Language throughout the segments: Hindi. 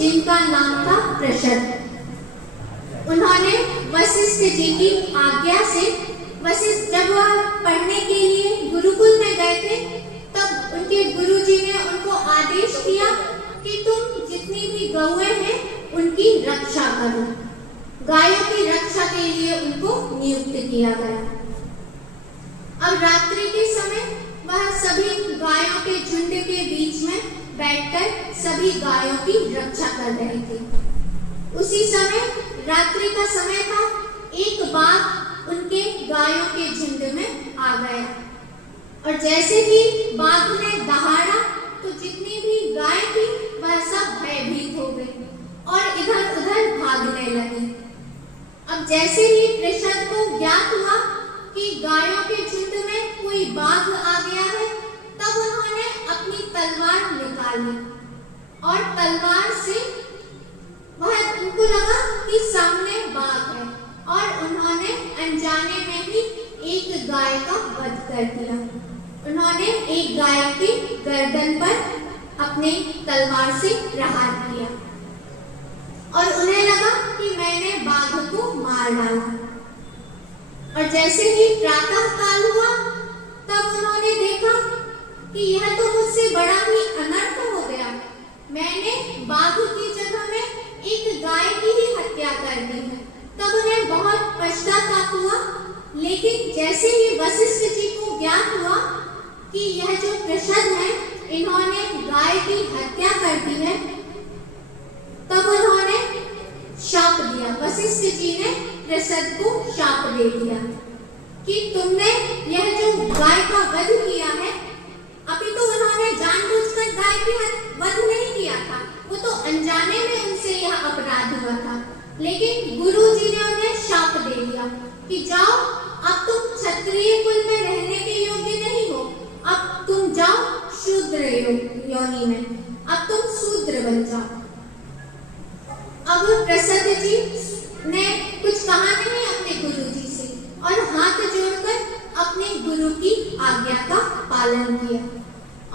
जिनका नाम था प्रषद। उन्होंने वशिष्ठ जी की आज्ञा से वशिष्ठ जब वह पढ़ने के लिए गुरुकुल में गए थे, तब उनके गुरुजी ने उनको आदेश दिया कि तुम जितनी भी गौएं हैं उनकी रक्षा करो। गायों की रक्षा के लिए उनको नियुक्त किया गया। अब रात्रि के समय वह सभी गायों के झुंड के बीच में बैठकर सभी गायों की रक्षा कर रहे थे। उसी समय रात्रि का समय था, एक बाघ उनके गायों के झुंड में आ गया और जैसे ही बाघ ने दहाड़ा तो जितनी भी गाय थी वह सब भयभीत हो गई और इधर उधर भागने लगी। अब जैसे ही प्रषद को ज्ञात हुआ कि गायों के झुंड में कोई बाघ आ गया है, तब उन्होंने अपनी तलवार निकाली और तलवार से उनको लगा कि सामने बाघ है और उन्होंने अनजाने में ही एक गाय का वध कर दिया। उन्होंने एक गाय की गर्दन पर अपने तलवार से प्रहार किया और उन्हें लगा कि मैंने बाघ को मार डाला। और जैसे ही प्रातः काल हुआ, तब उन्होंने देखा कि यह तो मुझसे बड़ा ही अनर्थ हो गया। मैंने बाघ की जगह में एक गाय की ही हत्या कर दी है। तब उन्हें बहुत पश्चाताप हुआ, लेकिन जैसे ही वशिष्ठ जी को ज्ञात हुआ कि यह जो प्रषद है इन्होंने गाय की हत्या कर दी है, तब उन्होंने शाप दिया। वशिष्ठ जी ने प्रषद को शाप दे दिया कि तुमने यह जो गाय का वध किया है, अभी तो उन्होंने जानबूझकर गाय की वध नहीं किया था, वो तो अनजाने में उनसे यह अपराध हुआ था, लेकिन गुरुजी ने उन्हें शाप दे दिया कि जाओ, अब तुम क्षत्रिय कुल में रहने के योग्य नहीं हो, अब तुम जाओ शूद्र योनि में, अब तुम शूद्र बन जाओ। अब प्रषद जी ने कुछ कहा नहीं अपने गुरुजी से और हाथ जोड़कर अपने गुरु की आज्ञा का पालन किया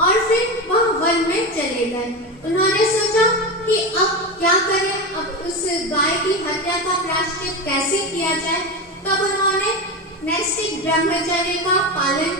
और फिर वह वन में चले गए। उन्होंने सोचा कि अब क्या करें, अब उस गाय की हत्या का प्रायश्चित कैसे किया जाए। तब उन्होंने नैष्ठिक ब्रह्मचर्य का पालन